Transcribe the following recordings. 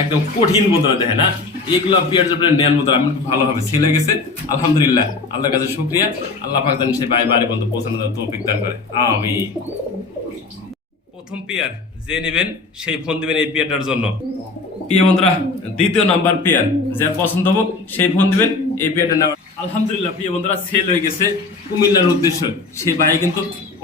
একদম কঠিন বন্ধুরা দেখেন না, এগুলো পেয়ার যদি নেন বন্ধুরা আমি ভালো হবে, ছেলে গেছে আলহামদুলিল্লাহ, আল্লাহর কাছে শুকরিয়া। আল্লাহ পাক যেন সেই ভাই বাড়ি বন্ধু পৌঁছানো তৌফিক দান করে, আমিন। প্রথম পেয়ার যে নেবেন সেই ফোন দিবেন এই পেয়ারটার জন্য। প্রিয় বন্ধুরা, দ্বিতীয় নাম্বার পেয়ার যার পছন্দ হবে সেই ফোন দিবেন এই পেয়ারটা নেওয়ার। আলহামদুলিল্লাহ প্রিয় বন্ধুরা, সেল হয়ে গেছে কুমিল্লার উদ্দেশ্য। সেই ভাই কিন্তু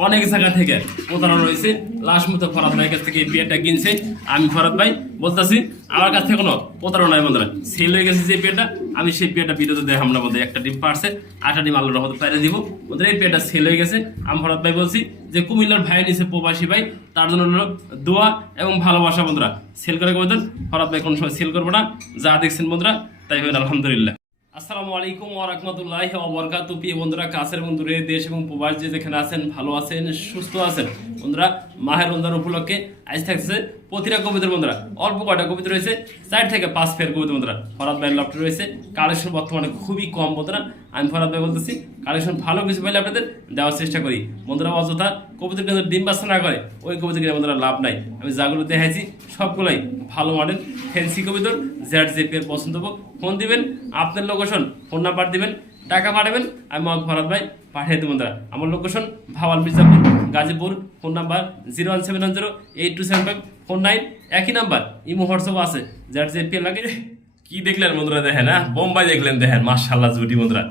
অনেক জায়গা থেকে প্রতারণা রয়েছে, লাস্ট মতো ফরাদ ভাইয়ের কাছ থেকে এই পেয়ারটা কিনছে। আমি ফরাদ ভাই বলতেছি আমার কাছ থেকে কোনো প্রতারণা নাই বন্ধুরা, সেল হয়ে গেছে যে পেয়ারটা, আমি সেই পেয়ারটা ভিডিওতে দেখাম না বন্ধু। একটা ডিম পারছে, 8টা ডিম আল্লাহর রহমতে পাইরে দিব বন্ধুরা। এই পেয়ারটা সেল হয়ে গেছে। আমি ফরাদ ভাই বলছি যে কুমিল্লার ভাই নিছে, প্রবাসী ভাই, তার জন্য হলো দোয়া এবং ভালোবাসা বন্ধুরা। সেল করে বলতেন ফরাদ ভাই কোনো সময় সেল করবো না, যা দেখছেন বন্ধুরা তাই হবেন আলহামদুলিল্লাহ। আসসালামু আলাইকুম ওয়া রাহমাতুল্লাহি ওয়া বারাকাতুহু। প্রিয় বন্ধুরা, কাছের বন্ধুরা, দেশ এবং প্রবাস যে যেখানে আছেন, ভালো আছেন, সুস্থ আছেন বন্ধুরা। মাহের রমজান উপলক্ষে আজ থাকছে প্রতিটা কবিতার বন্ধুরা অল্প কয়টা কবিতা রয়েছে, 4 থেকে 5 পেয়ার কবিতা বন্ধুরা ফরাদ ভাইয়ের লফটে রয়েছে। কালেকশন বর্তমানে খুবই কম বন্ধুরা। আমি ফরাদ ভাই বলতেছি কালেকশন ভালো কিছু পাইলে আপনাদের দেওয়ার চেষ্টা করি বন্ধুরা। অযথা কবিতার কিন্তু ডিম বাচ্চা না করে ওই কবিতা কিনে বন্ধুরা লাভ নাই। আমি যাগুলো দেখাইছি সবগুলাই ভালো মডেল ফ্যান্সি কবিতার। যার যে পেয়ার পছন্দ হবে ফোন দিবেন, আপনার লোকেশন ফোন নাম্বার দিবেন, টাকা পাঠাবেন, আমি মহাদ ফরাদ ভাই পাঠিয়ে দেব বন্ধুরা। আমার location Bhawal Mirzapur Gazipur, phone number 01710827549, একই নাম্বার, ইমো হোয়াটসঅ্যাপ আছে। যার যে পেয়ার লাগে। কি দেখলেন বন্ধুরা দেখেন, হ্যাঁ বোম্বাই দেখলেন দেখেন, মাশাআল্লাহ জুটি বন্ধুরা,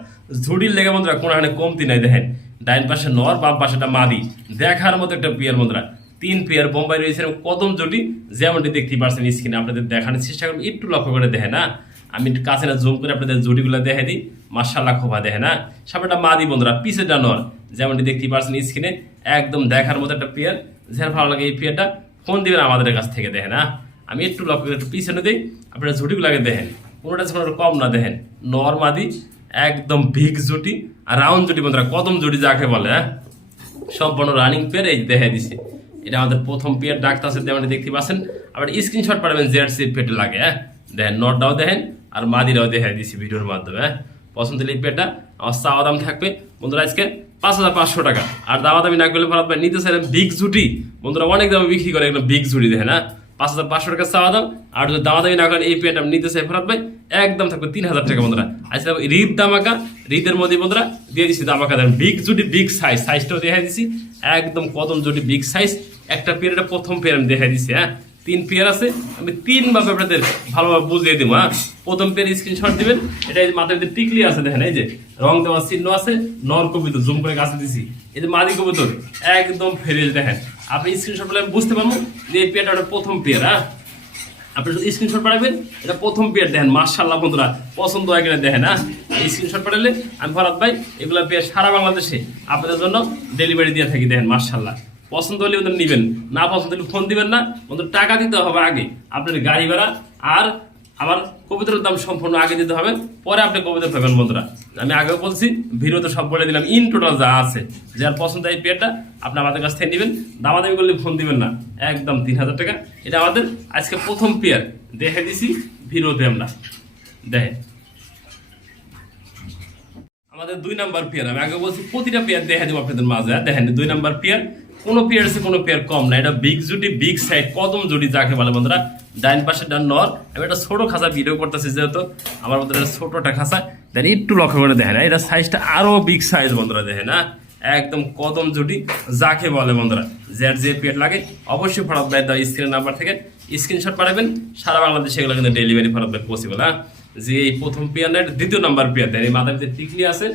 ঝুটির লেগে বন্ধুরা কোনো কমতি নাই দেখেন। ডাইন পাশে নর, বাম পাশেটা মাদি, দেখার মতো একটা পেয়ার বন্ধুরা। 3 পেয়ার বোম্বাই রয়েছে, কদম জুটি যেমনটি দেখতে পাচ্ছেন স্ক্রিনে। আপনাদের দেখানোর চেষ্টা করবেন, একটু লক্ষ্য করে দেখেন না, আমি কাছে না জুম করে আপনাদের জুটিগুলো দেখে দিই। মাশাআল্লাহ খোপা দেখেন না, সামনেটা মাদি বন্ধুরা, পিছেটা নর, যেমনটি দেখতে পাচ্ছেন স্ক্রিনে। একদম দেখার মতো একটা পেয়ার। যার ভালো লাগে এই পেয়ারটা ফোন দিবেন আমাদের কাছ থেকে দেখেন না। আমি একটু লক্ষ্য করে একটু পিছনে দিই, আপনারা জুটিগুলোকে দেখেন, কোনোটা কোনো কম না দেখেন। নর মাদি একদম বিগ জুটি আর রাউন্ড জুটি বন্ধুরা, কদম জুটি যাকে বলে। হ্যাঁ সম্পূর্ণ রানিং পেয়ার এই দেখে দিছি। এটা আমাদের প্রথম পেয়ার ডাক্তার আছে, যেমন দেখতে পাচ্ছেন। আবার স্ক্রিনশট পাঠাবেন জার্সি পেটে লাগে। হ্যাঁ দেখেন, নটটাও দেখেন আর মাদিরাও দেখাই দিছি ভিডিওর মাধ্যমে। হ্যাঁ পছন্দ হলে এই পেয়ারটা আমার চাওয়া দাম থাকবে বন্ধুরা আজকে 5500 টাকা। আর দামাদামি না করলে ফরাদ ভাই নিতে চাইলে বিগ জুটি বন্ধুরা অনেক দামে বিক্রি করে, এগুলো বিগ জুটি দেখেন। হ্যাঁ 5500 টাকা চাওয়া দাম। আর যদি দামাদামি না করেন এই পেয়ারটা নিতে চাই ফরাদ ভাই একদম থাকবে 3000 টাকা বন্ধুরা। আজকে ঈদ দামাকা, ঈদের মধ্যে বন্ধুরা দিয়ে দিচ্ছি দামাকা দেন বিগ জুটি, বিগ সাইজ, সাইজটাও দেখাই দিচ্ছি একদম কদম জুটি বিগ সাইজ। একটা পেয়ারটা প্রথম পেয়ার আমি দেখাই দিচ্ছি। হ্যাঁ 3 পেয়ার আছে, আমি 3 ভাবে আপনাদের ভালোভাবে বুঝিয়ে দেবো। হ্যাঁ প্রথম পেয়ার স্ক্রিনশট দিবেন, এটা এই যে মাথার মধ্যে টিকলি আছে দেখেন, এই যে রং দেওয়া চিহ্ন আছে, নর কবিতর জুম করে কাছে দিছি। এই যে মাদি কবিতর একদম ফ্রেশ দেখেন। আপনি স্ক্রিনশট পেলে বুঝতে পারবো যে এই পেয়ারটা ওটা প্রথম পেয়ার। হ্যাঁ আপনি যদি স্ক্রিনশট পাঠাবেন, এটা প্রথম পেয়ার দেখেন। মাশাআল্লাহ বন্ধুরা পছন্দ হয় কিনা দেখেন। হ্যাঁ স্ক্রিনশট পাঠালে আমি ফরাদ ভাই এগুলা পেয়ার সারা বাংলাদেশে আপনাদের জন্য ডেলিভারি দিয়ে থাকি দেখেন। মাশাআল্লাহ পছন্দ হলে ওদের নেবেন, না পছন্দ হলে ফোন দিবেন না বন্ধু, টাকা দিতে হবে আগে আপনার গাড়ি ভাড়া। আর আমার কবিতার দাম সম্পূর্ণ আগে দিতে হবে, পরে আপনি কবিতা পাবেন বন্ধুরা। আমি আগেও বলছি, ভিডিওতে সব বলে দিলাম, ইন টোটাল যা আছে। যার পছন্দ এই পেয়ারটা আপনি আমাদের কাছ থেকে নেবেন, দামাদামি করলে ফোন দিবেন না, একদম 3000 টাকা। এটা আমাদের আজকে প্রথম পেয়ার দেখে দিছি ভিডিওতে আমরা দেখেন। আমাদের 2 নাম্বার পেয়ার, আমি আগে বলছি প্রতিটা পেয়ার দেখে দেবো আপনাদের মাঝে। দেখেন 2 নাম্বার পেয়ার, কোনো পেয়ার আছে কোনো পেয়ার কম না। এটা বিগ জুটি, বিগ সাইড, কদম জুটি যাকে বলে বন্ধুরা। ডাইন পাশে ডান নর। আমি একটা ছোট খাঁচা ভিডিও করতেছি যেহেতু আমার মধ্যে ছোটটা খাঁচা দেন, একটু লক্ষ্য করে দেখেন এটা সাইজটা আরো বিগ সাইজ বন্ধুরা দেখেন। না একদম কদম জুটি যাকে বলে বন্ধুরা। যার যে পেয়ার লাগে অবশ্যই ফরাদ ভাই দেওয়া স্ক্রিনের নাম্বার থেকে স্ক্রিনশট পাঠাবেন, সারা বাংলাদেশে এগুলো কিন্তু ডেলিভারি ফরাদ ভাই পসিবল। হ্যাঁ যে এই প্রথম পেয়ার না, দ্বিতীয় নাম্বার পেয়ার দেন, এই মাথার ভিতরে টিকলি আছে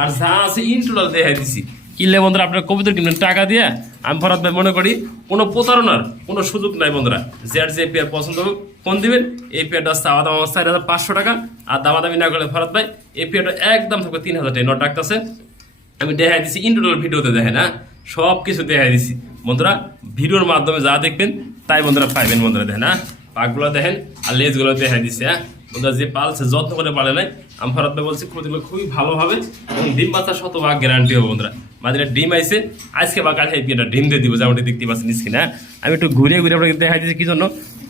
আর যা আছে ইন টোটাল দেখাই দিছি। কিনলে বন্ধুরা আপনার কবিতা কিনবেন টাকা দিয়ে। আমি ফরাদ ভাই মনে করি কোনো প্রতারণার কোনো সুযোগ নাই বন্ধুরা। যার যে পেয়ার পছন্দ হবে ফোন দিবেন। এই পেয়ারটা চাওয়া দাম 4500 টাকা। আর দামাদামি না করলে ফরাদ ভাই এই পেয়ারটা একদম থাকবে 3000 টাকা। নট ডাকতেছে আমি দেখাই দিছি ইন টোটাল ভিডিওতে দেখেন। হ্যাঁ সব কিছু দেখাই দিছি বন্ধুরা, ভিডিওর মাধ্যমে যা দেখবেন তাই বন্ধুরা পাইবেন বন্ধুরা দেখেন। হ্যাঁ পাকগুলো দেখেন আর লেজগুলো দেখাই দিচ্ছে। হ্যাঁ বন্ধুরা যে পালছে যত্ন করে পালে নাই, আমি ফরাদ ভাই বলছি খুবই খুবই ভালো হবে এবং ডিম বাচ্চা 100% গ্যারান্টি হবে বন্ধুরা। মাঝে ডিম আইছে আজকে বা কালকে এই পেয়ারটা ডিম দিয়ে দিব, যেমনটি দেখতে পাচ্ছেন স্ক্রিনে। আমি একটু ঘুরে ঘুরে আপনাকে দেখাই দিচ্ছি কি জন্য,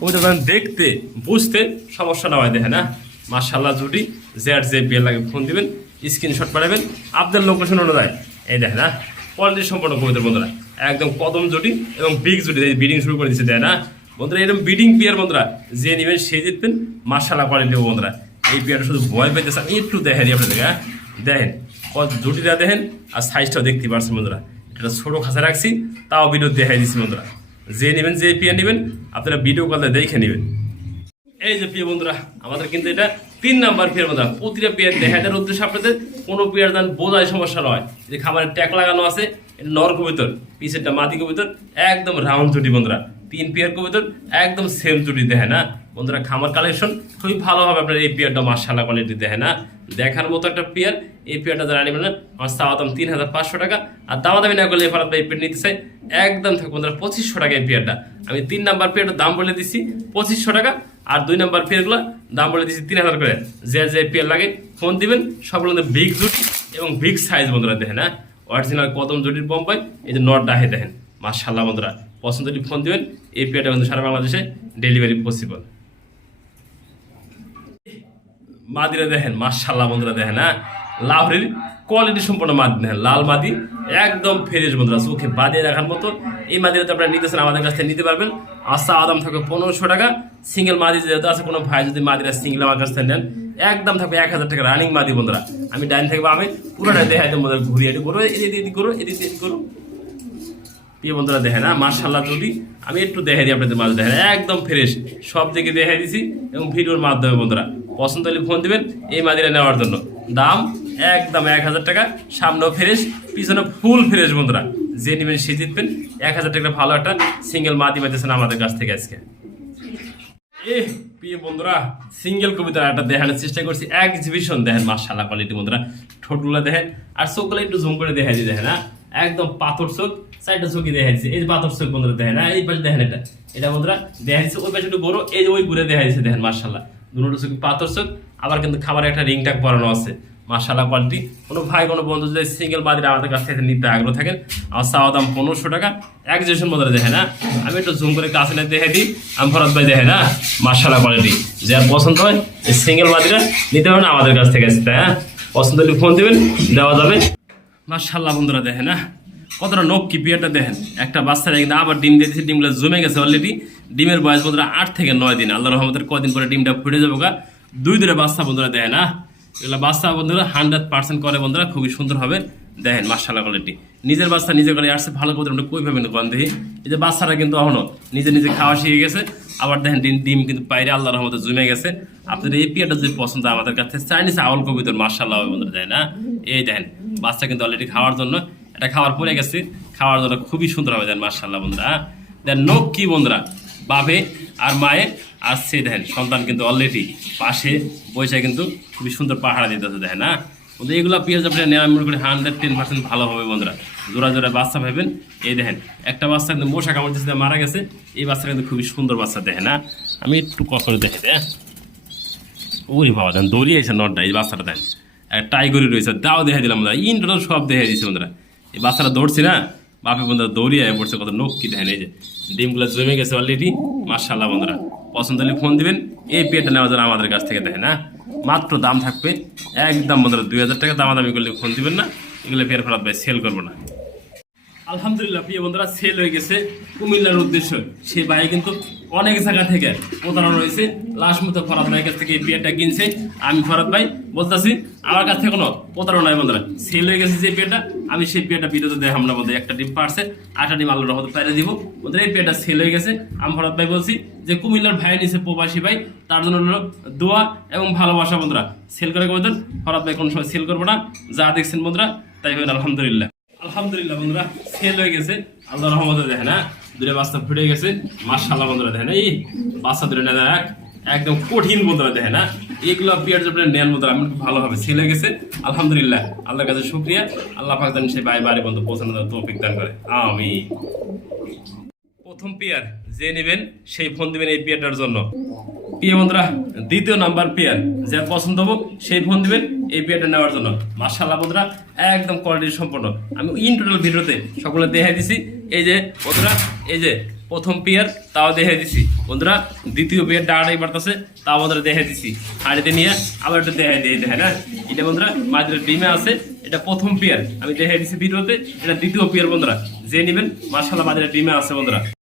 ওই তো দেখতে বুঝতে সমস্যা না হয় দেখেন। হ্যাঁ মাশাআল্লাহ জুটি। যার যে পেয়ার লাগে ফোন দিবেন, স্ক্রিনশট পাঠাবেন আপনার লোকেশন অনুযায়ী। এই দেখেন না কোয়ালিটি সম্পূর্ণ কবিতার বন্ধুরা, একদম কদম জুটি এবং বিগ জুটি বিডিং শুরু করে দিচ্ছে দেয় না। বন্ধুরা এরকম বিডিং পেয়ার বন্ধুরা যে নেবেন সে জিতবেন, মাশাআল্লাহ কোয়ালিটি বন্ধুরা। এই পেয়ারটা শুধু ভয় পেতেছে, আমি একটু দেখেন আপনাদের, হ্যাঁ দেখেন কত জুটিটা দেখেন, আর সাইজটাও দেখতে পাচ্ছেন বন্ধুরা। এটা ছোটো খাঁচা রাখছি, তাও ভিডিও দেখাই দিচ্ছি বন্ধুরা। যে নেবেন যে পেয়ার নেবেন আপনারা ভিডিও কলে দেখে নেবেন। এই যে পেয়ার বন্ধুরা আমাদের কিন্তু এটা 3 নাম্বার পেয়ার বন্ধুরা। প্রতিটা পেয়ার দেখানোর উদ্দেশ্য আপনাদের কোনো পেয়ার দান বোঝায় সমস্যা নয়। যে খাবারের ট্যাগ লাগানো আছে, এটা নর কবুতর, পিছেরটা মাদি কবুতর, একদম রাউন্ড জুটি বন্ধুরা। 3 পেয়ার কবুতর একদম সেম জুটি দেখে না বন্ধুরা। খামার কালেকশন খুবই ভালো হবে আপনার এই পেয়ারটা, মাশাআল্লাহ কোয়ালিটি দেখে না, দেখার মতো একটা পেয়ার। এই পেয়ারটা যারা নেবেন না আমার চাওয়া দাম 3500 টাকা। আর দামাদামি না করলে এফারাত ভাই এই পেয়ার নিতে চাই একদম থাকবে বন্ধুরা 2500 টাকা। এই পেয়ারটা আমি 3 নাম্বার পেয়ারটার দাম বলে দিচ্ছি 2500 টাকা, আর 2 নাম্বার পেয়ারগুলো দাম বলে দিচ্ছি 3000 করে। যে যে পেয়ার লাগে ফোন দিবেন, সবগুলো বিগ জুটি এবং বিগ সাইজ বন্ধুরা দেখেন না। অরিজিনাল কদম জুটির বোম্বাই, এই যে নট ডাহে দেখেন, মাশাআল্লাহ বন্ধুরা। পছন্দ হলে ফোন দিবেন, এই পেয়ারটা কিন্তু সারা বাংলাদেশে ডেলিভারি পসিবল। মাদিরা দেখেন, মাশাআল্লাহ বন্ধুরা দেখেন না, লাহোরের কোয়ালিটি সম্পন্ন মাদি দেখেন, লাল মাদি একদম ফ্রেশ বন্ধুরা, চোখে বাদিয়ে রাখার মতো। এই মাদিরাতে আপনারা নিতেছেন আমাদের কাছ থেকে নিতে পারবেন। আচ্ছা আদাম থাকবে 1500 টাকা। সিঙ্গেল মাদি যেহেতু আছে, কোনো ভাই যদি মাদিরা সিঙ্গেল আমার কাছ থেকে নেন একদম থাকবে 1000 টাকা রানিং মাদি বন্ধুরা। আমি ডাইন থাকবো, আমি পুরোটাই দেখাই দেবো বন্ধুরা, ঘুরিয়ে এটি করো, এদিকে করো, এদিকে করো। প্রিয় বন্ধুরা দেখেন না, মাশাআল্লাহ জুটি। আমি একটু দেখাই দিই আপনাদের মাঝে, দেখেন একদম ফ্রেশ, সব দিকে দেখাই দিছি এবং ভিডিওর মাধ্যমে বন্ধুরা। পছন্দ হলে ফোন দিবেন এই মাদিরা নেওয়ার জন্য। দাম একদম 1000 টাকা, সামনেও ফ্রেশ পিছনে ফুল ফ্রেশ বন্ধুরা। যে নেবেন সে জিতবেন। 1000 টাকা ভালো একটা সিঙ্গেল মাদি পাইতেছেন আমাদের কাছ থেকে আজকে। প্রিয় বন্ধুরা সিঙ্গেল কবিতা একটা দেখানোর চেষ্টা করছি, এক্সিবিশন দেখেন, মাশাআল্লাহ কোয়ালিটি বন্ধুরা। ঠোঁটগুলো দেখেন আর চোখগুলো একটু জুম করে দেখাই দিই দেখেন না, একদম পাথর চোখ, চারটা চোখই দেখাইছে। এই যে পাথর চোখ বন্ধুরা দেখেন না, এই পাশে দেখেন এটা বন্ধুরা দেখাইছে। ওই পাশে একটু বড়, এই যে ওই ঘুরে দেখাইছে দেখেন, মাশাআল্লাহ দুটো চোখ পাথর চোখ। আবার কিন্তু খাবারের একটা রিং টাক পরানো আছে, মাশাআল্লাহ কোয়ালিটি। কোনো ভাই কোনো বন্ধু যদি সিঙ্গেল বাদিরা আমাদের কাছ থেকে নিতে আগ্রহ থাকেন, আমার চাওয়া দাম 1500 টাকা। এক্সিবিশন বন্ধুরা দেখেন না, আমি একটু জুম করে কাছে দেখে দিই, আমি ফরাদ ভাই দেখেন না, মাশাআল্লাহ কোয়ালিটি। যার পছন্দ হয় এই সিঙ্গেল বাদিরা নিতে হবে না আমাদের কাছ থেকে, হ্যাঁ পছন্দ হলে ফোন দিবেন, দেওয়া যাবে। মাশাআল্লাহ বন্ধুরা দেখেন না, কতটা নখ কি পেয়ারটা দেখেন। একটা বাচ্চা কিন্তু আবার ডিম দিয়ে দিচ্ছে, ডিমগুলো জমে গেছে অলরেডি। ডিমের বয়স বন্ধুরা 8 থেকে 9 দিন। আল্লাহ রহমতের কদিন পরে ডিমটা ফুটে যাবো গা। 2 দিনের বাচ্চা বন্ধুরা দেখেন না, এগুলো বাচ্চা বন্ধুরা 100% করে বন্ধুরা, খুবই সুন্দর হবে দেখেন, মাশাআল্লাহ কোয়ালিটি। নিজের বাচ্চা নিজে করে আসছে, ভালো করে কই পাবেন গন্ধে। এই যে বাচ্চারা কিন্তু এখনো নিজে নিজে খাওয়া শিখে গেছে। আবার দেখেন ডিম কিন্তু বাইরে আল্লাহ রহমতে জমে গেছে। আপনাদের এই পেয়ারটা যদি পছন্দ আমাদের কাছে চাইনিজ আউল কবিতর, মাশাআল্লাহ বন্ধুরা দেখেন না। এই দেখেন বাচ্চা কিন্তু অলরেডি খাওয়ার জন্য, এটা খাওয়ার পরে গেছে, খাওয়ার জন্য খুবই সুন্দর হবে দেন, মাশাআল্লাহ বন্ধুরা। দেন নখ কি বন্ধুরা, বাপে আর মায়ে আসছে দেখেন, সন্তান কিন্তু অলরেডি পাশে বসে কিন্তু খুবই সুন্দর পাহাড়া দিতেছে দেখেন না বন্ধু। এইগুলো পেঁয়াজ আপনি নেওয়া মনে করি 110% ভালো হবে বন্ধুরা। জোড়া জোড়া বাচ্চা পাবেন। এই দেখেন একটা বাচ্চা কিন্তু মশা কামড় দিচ্ছে, মারা গেছে। এই বাচ্চা কিন্তু খুবই সুন্দর বাচ্চা দেখেন না। আমি একটু করে দেখে দেয়, ওরে বাবা দেন দৌড়িয়ে এসে নটটা, এই বাচ্চাটা দেন টাইগরি রয়েছে, দাও দেখে দিলাম বন্ধুরা, ইন্টারনাল সব দেখে দিয়েছে বন্ধুরা। এই বাচ্চাটা দৌড়ছে না, বাপে বন্ধুরা দৌড়িয়ে পড়ছে, কত নখ কি দেখেন। এই যে ডিমগুলো জমে গেছে অলরেডি, মাশাআল্লাহ বন্ধুরা। পছন্দ হলে ফোন দিবেন, এই পেয়ারটা নেওয়ার জন্য আমাদের কাছ থেকে দেখেন না। মাত্র দাম থাকবে একদম বন্ধুরা 2000 টাকা। দামাদামি করলে ফোন দিবেন না, এগুলো পেয়ার ফেরত ভাই সেল করবো না। আলহামদুলিল্লাহ প্রিয় বন্ধুরা সেল হয়ে গেছে কুমিল্লার উদ্দেশ্য। সে ভাই কিন্তু অনেক জায়গা থেকে প্রতারণা রয়েছে। লাস্ট মতো ফরাদ ভাইয়ের কাছ থেকে এই পেয়ারটা কিনছে। আমি ফরাদ ভাই বলতেছি আমার কাছ থেকে কোনো প্রতারণা নয় বন্ধুরা, সেল হয়ে গেছে যে পেয়ারটা। আমি সেই পেয়ারটা ভিডিওতে দেখাম না বন্ধু, একটা ডিম পারছে, 8টা ডিম আল্লাহর রহমতে পাইরে দিব বন্ধুরা। এই পেয়ারটা সেল হয়ে গেছে। আমি ফরাদ ভাই বলছি যে কুমিল্লার ভাই নিছে, প্রবাসী ভাই, তার জন্য হলো দোয়া এবং ভালোবাসা বন্ধুরা। সেল করে বলতেন ফরাদ ভাই কোনো সময় সেল করবো না, যা দেখছেন বন্ধুরা তাই হবেন। আলহামদুলিল্লাহ আলহামদুলিল্লাহ বন্ধুরা সেল হয়ে গেছে আল্লাহর রহমতে দেখেন না। 2টা বাচ্চা ফুটে গেছে, মাশাআল্লাহ বন্ধুরা দেখেন। এই বাচ্চা 2টা নেন একদম কঠিন বন্ধুরা দেখেন না। এগুলো পেয়ার যদি নেন বন্ধুরা আমি ভালো হবে, সেল হয়ে গেছে আলহামদুলিল্লাহ। আল্লাহর কাছে শুকরিয়া, আল্লাহ পাক যেন সেই ভাই বাড়ি বন্ধু পৌঁছানো তৌফিক দান করে, আমিন। প্রথম পেয়ার যে নেবেন সেই ফোন দিবেন এই পেয়ারটার জন্য। প্রিয় বন্ধুরা 2য় নাম্বার পেয়ার যার পছন্দ হবে সেই ফোন দিবেন এই পেয়ারটা নেওয়ার জন্য। মাশাআল্লাহ বন্ধুরা একদম কোয়ালিটি সম্পন্ন। আমি ইন টোটাল ভিডিওতে সকলে দেখাই দিছি। এই যে বন্ধুরা এই যে প্রথম পেয়ার তাও দেখাই দিছি বন্ধুরা, 2য় পেয়ার ডাড়াই বাড়তেছে তাও বন্ধুরা দেখাই দিছি। হাড়িতে নিয়ে আবার একটা দেখাই দিয়ে দেখেন না, এটা বন্ধুরা মাঝের ডিমে আছে। এটা প্রথম পেয়ার আমি দেখাই দিছি ভিডিওতে, এটা 2য় পেয়ার বন্ধুরা যে নেবেন মাশাআল্লাহ মাঝের ডিমে আছে বন্ধুরা।